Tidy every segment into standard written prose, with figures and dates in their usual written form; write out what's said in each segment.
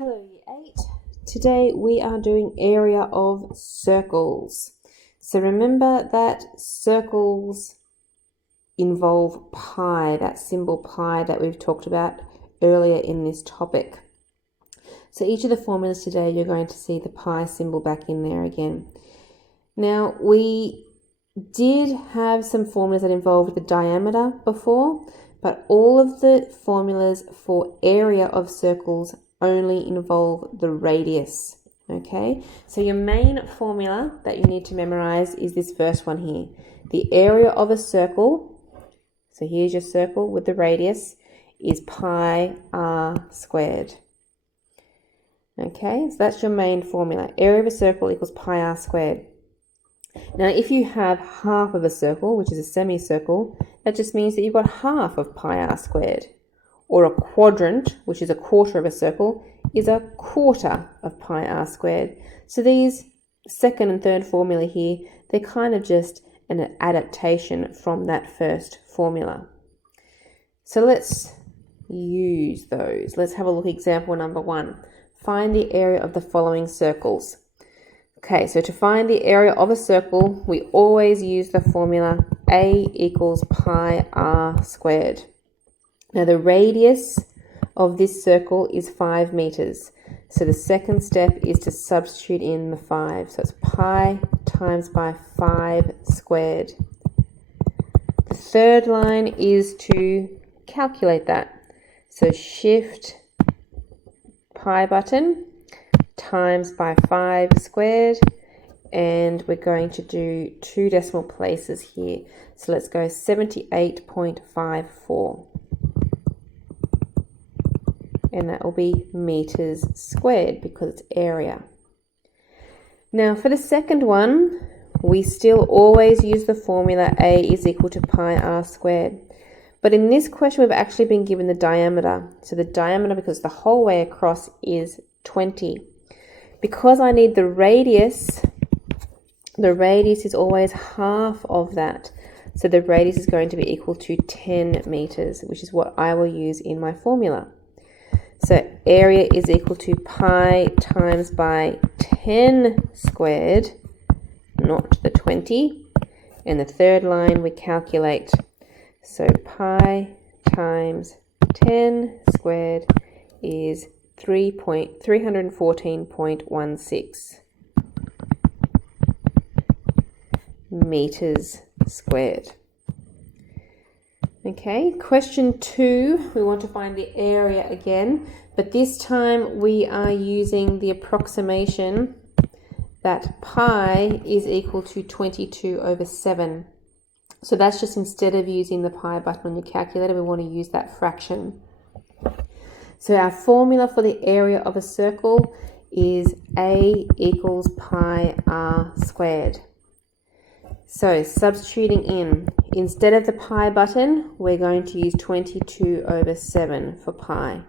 Hello Year 8. Today we are doing area of circles. So remember that circles involve pi, that symbol pi that we've talked about earlier in this topic. So each of the formulas today you're going to see the pi symbol back in there again. Now we did have some formulas that involved the diameter before, but all of the formulas for area of circles only involve the radius. Okay, so your main formula that you need to memorize is this first one here. The area of a circle, so here's your circle with the radius, is pi r squared. Okay, so that's your main formula. Area of a circle equals pi r squared. Now, if you have half of a circle, which is a semicircle, that just means that you've got half of pi r squared. Or a quadrant, which is a quarter of a circle, is a quarter of pi r squared. So these second and third formula here, they're kind of just an adaptation from that first formula. So let's use those. Let's have a look at example number 1. Find the area of the following circles. Okay, so to find the area of a circle, we always use the formula A equals pi r squared. Now the radius of this circle is 5 meters. So the second step is to substitute in the 5. So it's pi times by 5 squared. The third line is to calculate that. So shift pi button times by 5 squared, and we're going to do 2 decimal places here. So let's go 78.54. And that will be meters squared because it's area. Now for the second one, we still always use the formula A is equal to pi r squared. But in this question, we've actually been given the diameter. So the diameter, because the whole way across, is 20. Because I need the radius is always half of that. So the radius is going to be equal to 10 meters, which is what I will use in my formula. So area is equal to pi times by 10 squared, not the 20. And the third line we calculate. So pi times 10 squared is 314.16 meters squared. Okay, question 2, we want to find the area again, but this time we are using the approximation that pi is equal to 22/7. So that's just instead of using the pi button on your calculator, we want to use that fraction. So our formula for the area of a circle is A equals pi r squared. So substituting in, instead of the pi button, we're going to use 22/7 for pi.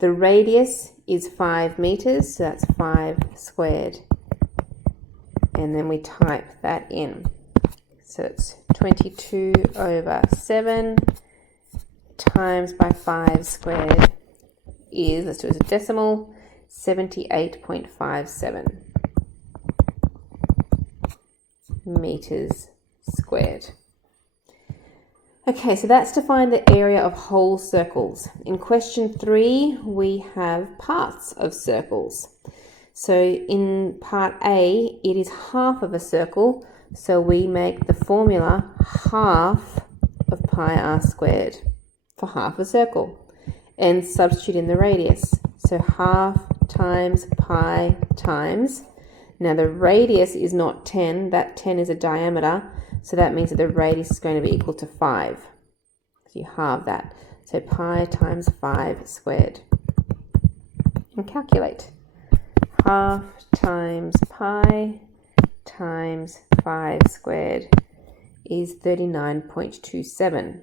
The radius is 5 meters, so that's 5 squared. And then we type that in. So it's 22/7 times by 5 squared is, let's do it as a decimal, 78.57. meters squared. Okay, so that's to find the area of whole circles. In question 3, we have parts of circles. So in part A, it is half of a circle, so we make the formula half of pi r squared for half a circle and substitute in the radius. So half times pi times. Now the radius is not 10, that 10 is a diameter, so that means that the radius is going to be equal to 5. So you halve that. So pi times 5 squared. And calculate. Half times pi times 5 squared is 39.27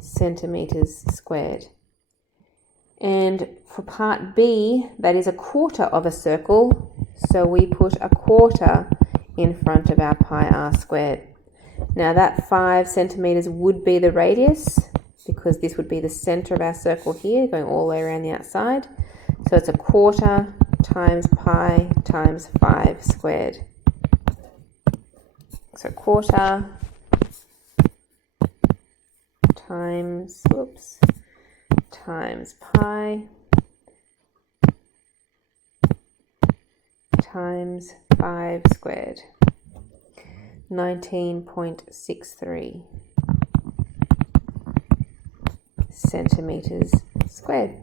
centimeters squared. And for part B, that is a quarter of a circle, so we put a quarter in front of our pi r squared. Now that 5 centimeters would be the radius, because this would be the center of our circle here, going all the way around the outside. So it's 1/4 times pi times 5 squared. So 1/4 times, times pi times 5 squared. 19.63 centimeters squared.